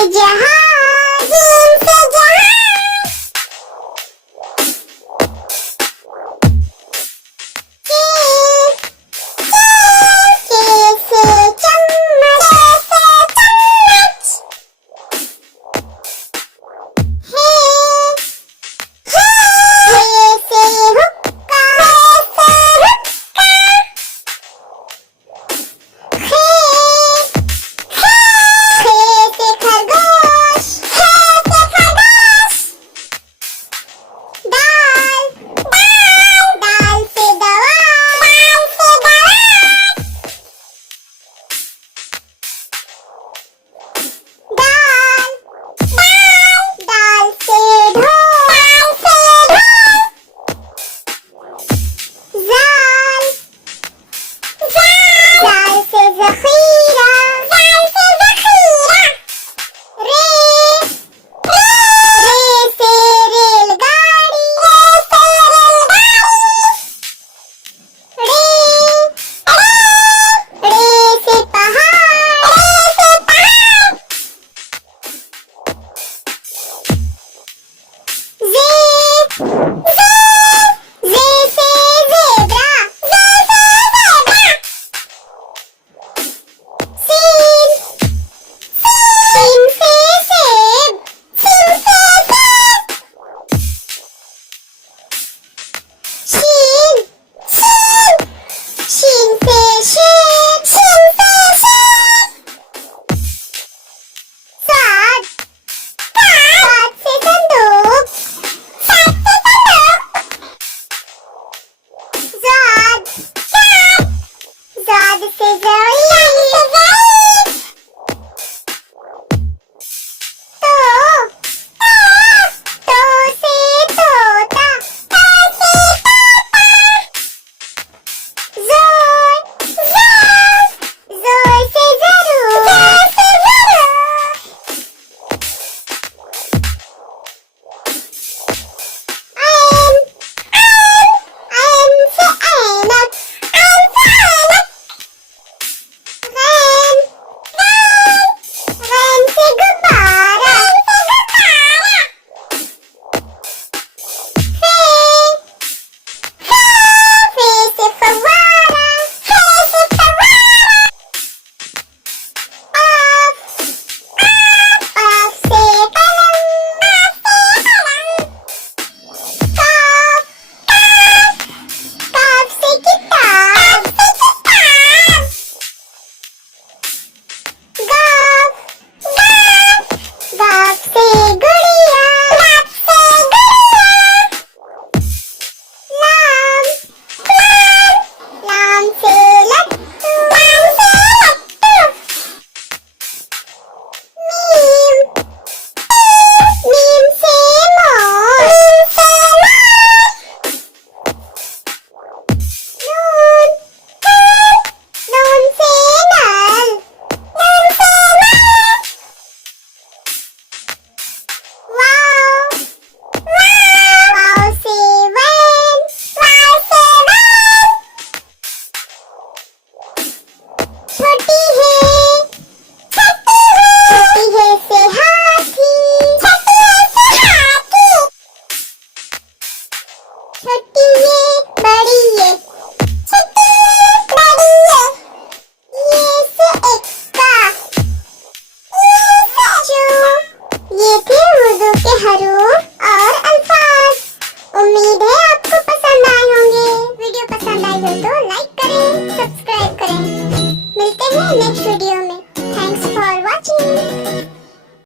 जहाज, जीम से जहाज। के से चम्मच, हे से हुक्का, से खरगोश, दाल, दाल से दवा, दाल, दाल से ढोल, जाल, जाल से ज़ख़ीरा, रे, रे से रेलगाड़ी, रे से पहाड़, जे, जे से ज़ेब्रा, सीन, सीन से सेब, शीन, शीन से शेर, साद, साद से संदूक, ज़ाद, ज़ाद से ज़ईफ़, तो से तोता, ज़ोर, ज़ोर से ज़रूर, ऐन, ऐन से ऐनक, गैन, गैन से गुब्बारा, फे से फव्वारा, आफ, आफ से कलम, काफ, काफ से किताब, गाफ, गाफ से